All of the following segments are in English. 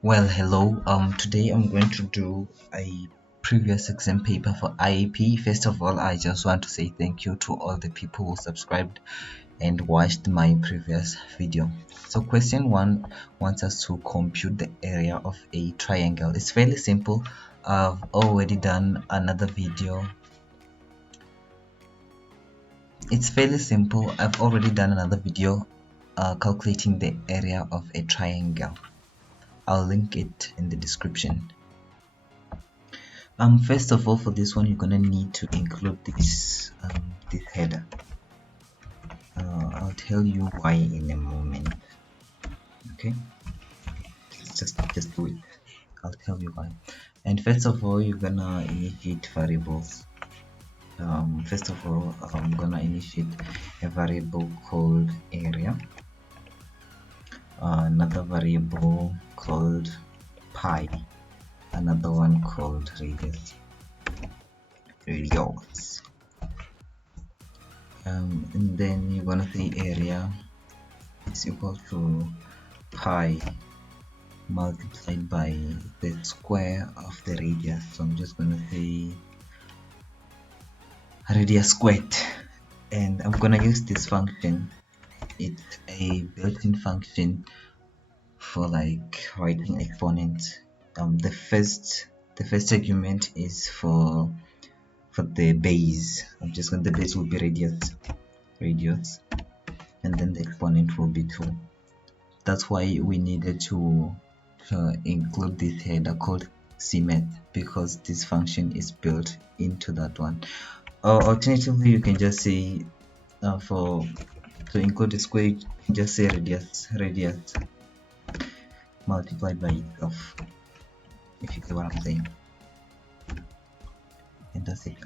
Well, hello. Today I'm going to do a previous exam paper for IAP. First of all, I just want to say thank you to all the people who subscribed and watched my previous video. So question 1 wants us to compute the area of a triangle. It's fairly simple. I've already done another video. I've already done another video calculating the area of a triangle. I'll link it in the description. First of all, for this one, you're gonna need to include this header. I'll tell you why in a moment. Okay, just do it. I'll tell you why. And first of all, you're gonna initiate variables. First of all, I'm gonna initiate a variable called area, another variable called pi, another one called radius. And then you're gonna say area is equal to pi multiplied by the square of the radius. So I'm just gonna say radius squared, and I'm gonna use this function. It's a built-in function for like writing exponents. The first argument is for the base. The base will be radius, and then the exponent will be 2. That's why we needed to include this header called cmath, because this function is built into that one. Or alternatively, you can just say to include the square, you can just say radius multiplied by itself, if you get what I'm saying. And that's it.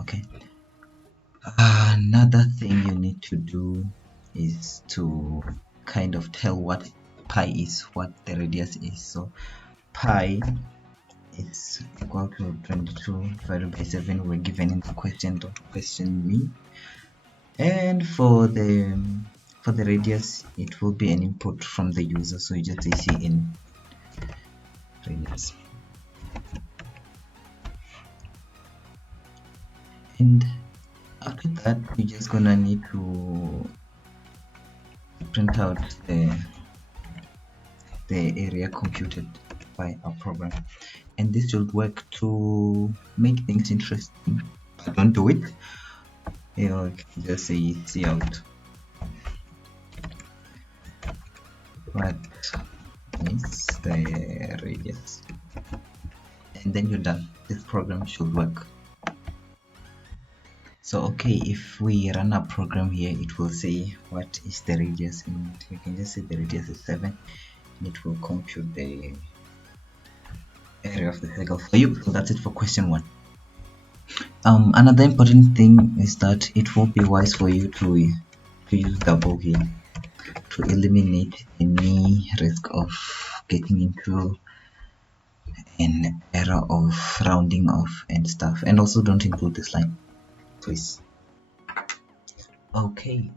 Okay. Another thing you need to do is to kind of tell what pi is, what the radius is. So pi is equal to 22 divided by 7. We're given in the question. Don't question me. And for the radius, it will be an input from the user, so you just say cin radius. And after that, we're just gonna need to print out the area computed by our program, and this should work to make things interesting. But don't do it. You just say cout what is the radius, and then you're done. This program should work. So okay, if we run our program here, it will say what is the radius, and you can just say the radius is 7, and it will compute the area of the circle for you. So that's it for question 1. Another important thing is that it will be wise for you to use double here to eliminate any risk of getting into an error of rounding off and stuff. And also don't include this line, please. Okay,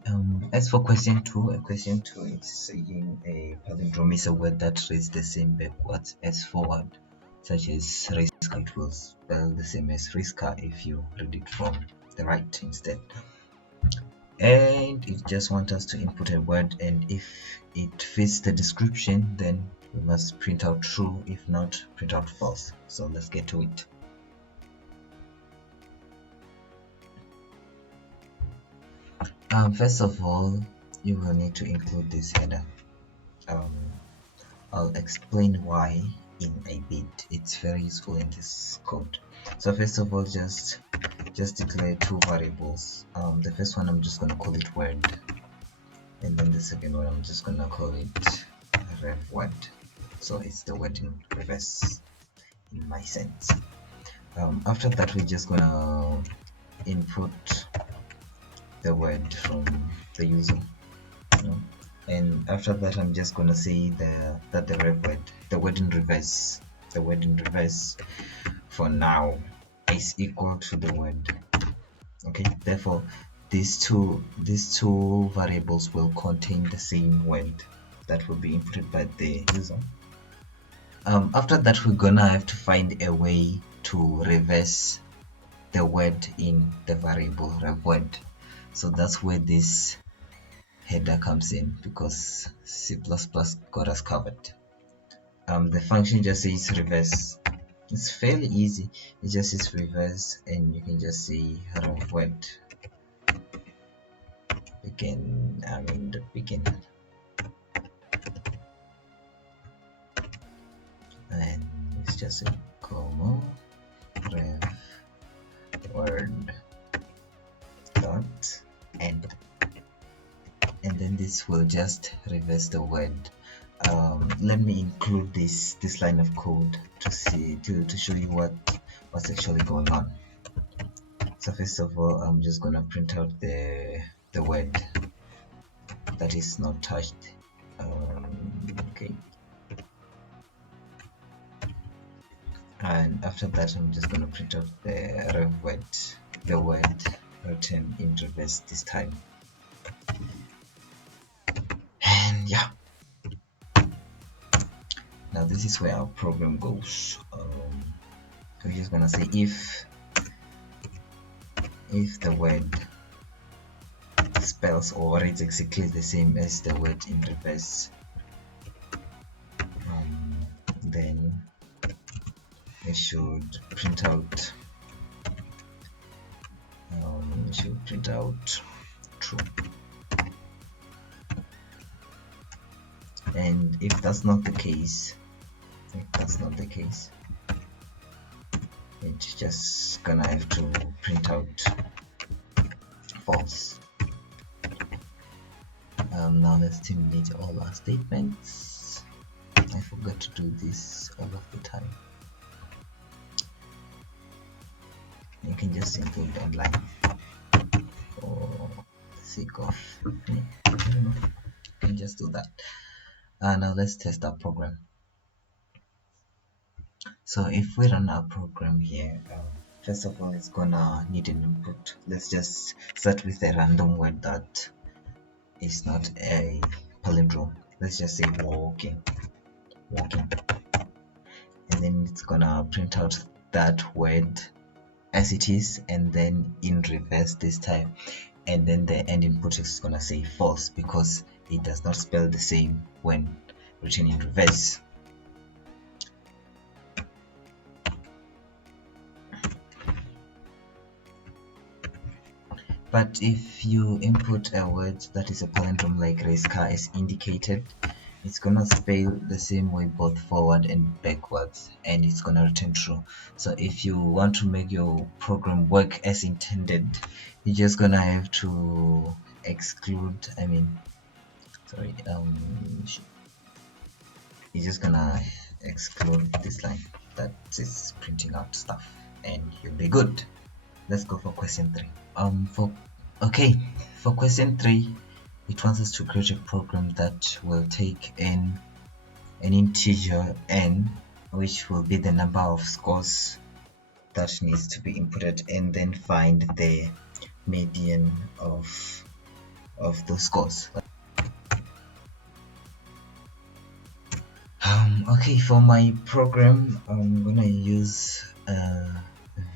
as for question 2, question 2 is saying a palindrome is a word that reads the same backwards as forward, such as Riska. It will spell the same as Riska if you read it from the right instead. And it just wants us to input a word, and if it fits the description, then we must print out true. If not, print out false. So let's get to it. First of all, you will need to include this header. I'll explain why in a bit. It's very useful in this code. So first of all, just declare 2 variables. The first one I'm just gonna call it word, and then the second one I'm just gonna call it rev word. So it's the word in reverse in my sense. After that, we're just gonna input the word from the user, and after that I'm just gonna say that the word in reverse for now is equal to the word. Okay, therefore these two variables will contain the same word that will be inputted by the user. After that, we're gonna have to find a way to reverse the word in the variable revword. So that's where this header comes in, because C++ got us covered. The function just says reverse. It's fairly easy. It just says reverse, and you can just say revword begin. The begin, and it's just a comma rev word dot end, and then this will just reverse the word. Let me include this line of code to show you what's actually going on. So first of all, I'm just gonna print out the word that is not touched. Okay, and after that, I'm just gonna print out the rev word, the word written in reverse this time. And yeah, now this is where our program goes. We're just gonna say if the word spells or reads exactly the same as the word in reverse, then it should print out true. And if that's not the case, it's just gonna have to print out false. Now let's terminate all our statements. I forgot to do this all of the time. You can just include that line for the sake of you can just do that. Now let's test our program. So if we run our program here, first of all, it's gonna need an input. Let's just start with a random word that is not a palindrome. Let's just say walking, and then it's gonna print out that word as it is, and then in reverse this time, and then the end input is gonna say false because it does not spell the same when written in reverse. But if you input a word that is a palindrome like race car as indicated, it's gonna spell the same way both forward and backwards, and it's gonna return true. So if you want to make your program work as intended, you're just gonna have to exclude, you're just gonna exclude this line that is printing out stuff, and you'll be good. Let's go for question 3. For question 3, it wants us to create a program that will take an integer n, which will be the number of scores that needs to be inputted, and then find the median of those scores. Okay, for my program, I'm gonna use a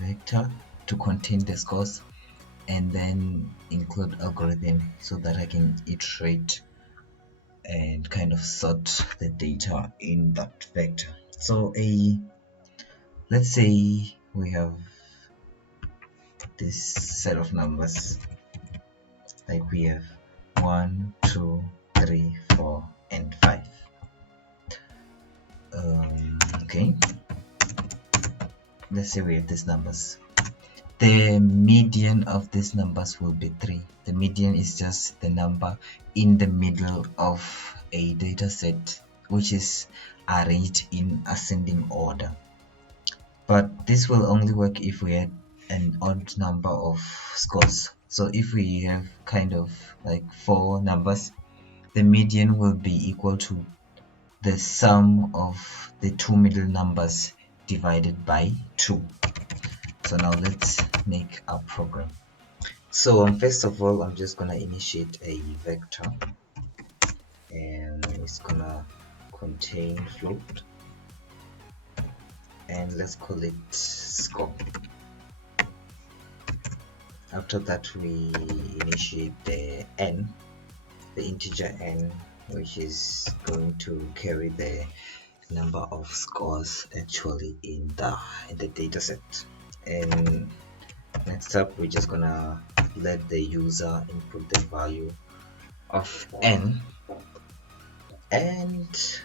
vector to contain the scores, and then include algorithm so that I can iterate and kind of sort the data in that vector. So let's say we have this set of numbers, like we have 1, 2, 3, 4, and 5. Okay, let's say we have these numbers. The median of these numbers will be 3. The median is just the number in the middle of a data set which is arranged in ascending order. But this will only work if we had an odd number of scores. So if we have kind of like 4 numbers, the median will be equal to the sum of the 2 middle numbers divided by 2. So now let's make our program. So first of all, I'm just gonna initiate a vector, and it's gonna contain float, and let's call it score. After that, we initiate the n, the integer n, which is going to carry the number of scores actually in the data set. And next up, we're just gonna let the user input the value of n, and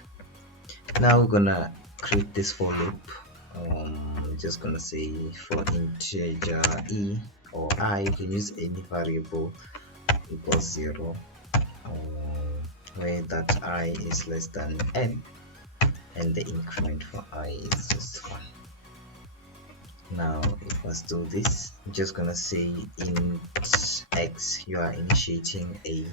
now we're gonna create this for loop. Just gonna say for integer e or I, you can use any variable equals 0, where that I is less than n, and the increment for I is just 1. Now if let's do this, I'm just gonna say int x, you are initiating a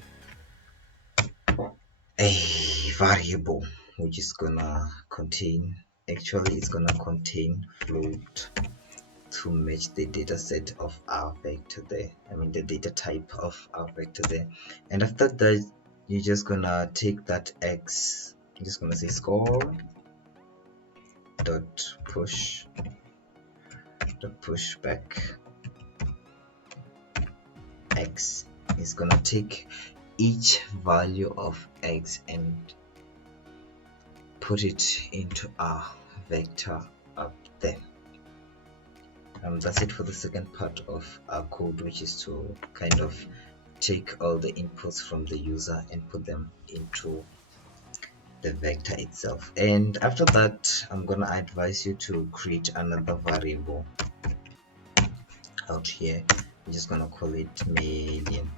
variable which is gonna contain, actually it's gonna contain float to match the data set of our vector there, the data type of our vector there. And after that, you're just gonna take that x, you're just gonna say score dot push back x is gonna take each value of x and put it into our vector up there. That's it for the second part of our code, which is to kind of take all the inputs from the user and put them into the vector itself. And after that, I'm gonna advise you to create another variable out here. I'm just gonna call it median.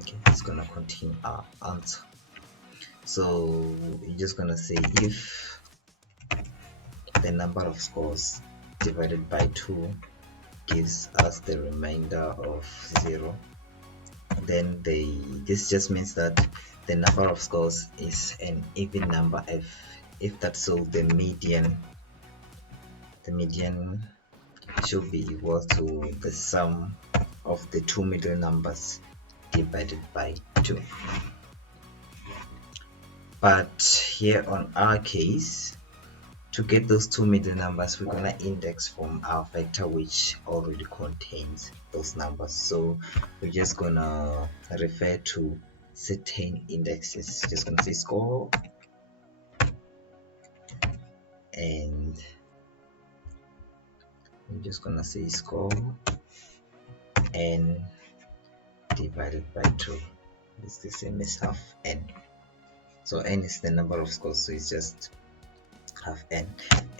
Okay, it's gonna contain our answer. So you're just gonna say if the number of scores divided by 2 gives us the remainder of 0, then this just means that the number of scores is an even number. If that's so, the median should be equal to the sum of the two middle numbers divided by 2. But here on our case, to get those two middle numbers, we're gonna index from our vector which already contains those numbers. So we're just gonna refer to certain indexes. Just gonna say score, and I'm just gonna say score n divided by 2 is the same as half n. So n is the number of scores, so it's just half n,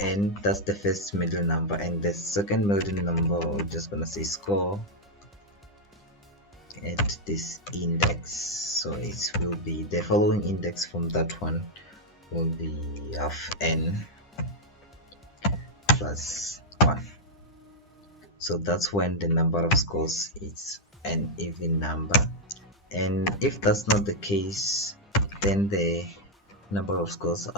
and that's the first middle number. And the second middle number, we're just gonna say score at this index, so it will be the following index from that one will be half n plus 1. So that's when the number of scores is an even number. And if that's not the case, then the number of scores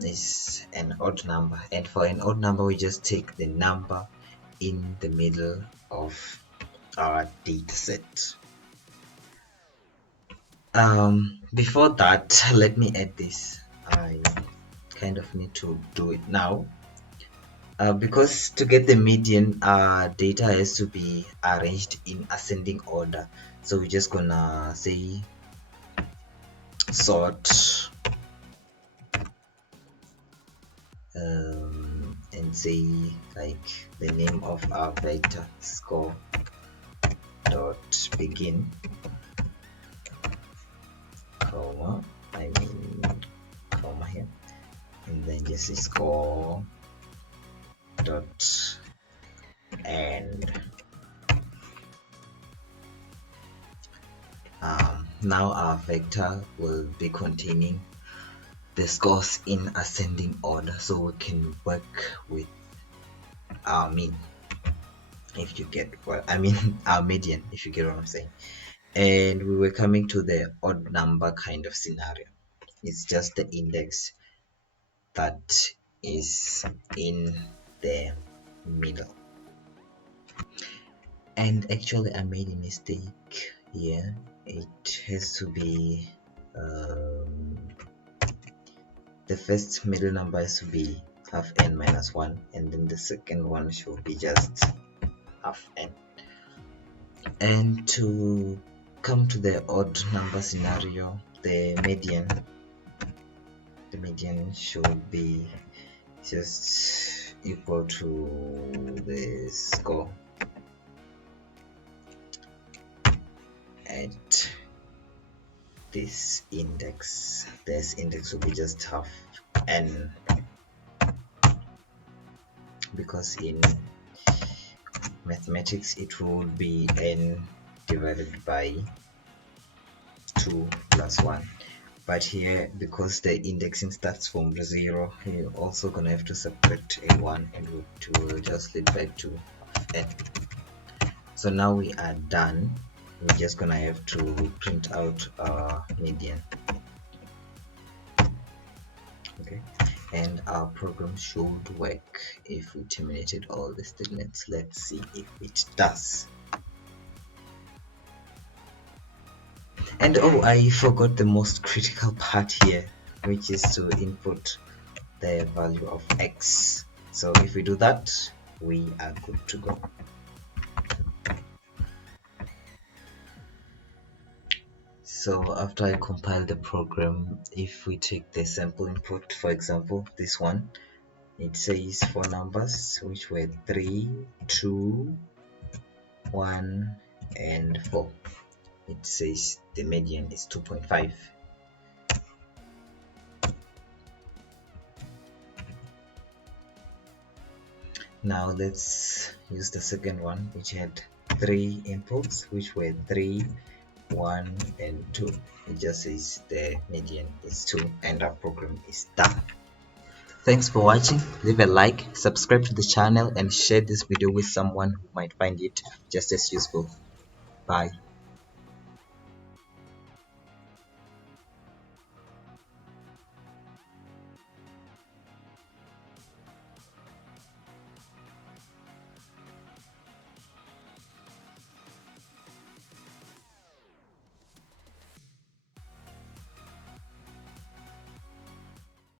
is an odd number. And for an odd number, we just take the number in the middle of our data set. Before that, let me add this. I kind of need to do it now, because to get the median, data has to be arranged in ascending order. So we're just gonna say sort and say like the name of our vector, score dot begin, comma, comma here, and then just say score dot end. Now our vector will be containing the scores in ascending order, so we can work with our mean, if you get what I mean, our median, if you get what I'm saying. And we were coming to the odd number kind of scenario. It's just the index that is in the middle. And actually I made a mistake here. It has to be the first middle number has to be half n minus 1, and then the second one should be just half n. And to come to the odd number scenario, the median should be just equal to the score at this index. This index will be just half n, because in mathematics it would be n divided by 2 plus 1, but here, because the indexing starts from 0, you're also gonna have to subtract a 1, and it will just lead back to n. So now we are done. We're just gonna have to print out our median. Okay, and our program should work if we terminated all the statements. Let's see if it does. And oh, I forgot the most critical part here, which is to input the value of x. So if we do that, we are good to go. So after I compile the program, if we take the sample input, for example this one, it says 4 numbers, which were 3, 2, 1 and 4. It says the median is 2.5. Now let's use the second one, which had 3 inputs, which were 3, 1 and 2. It just says the median is 2, and our program is done. Thanks for watching. Leave a like, subscribe to the channel, and share this video with someone who might find it just as useful. Bye.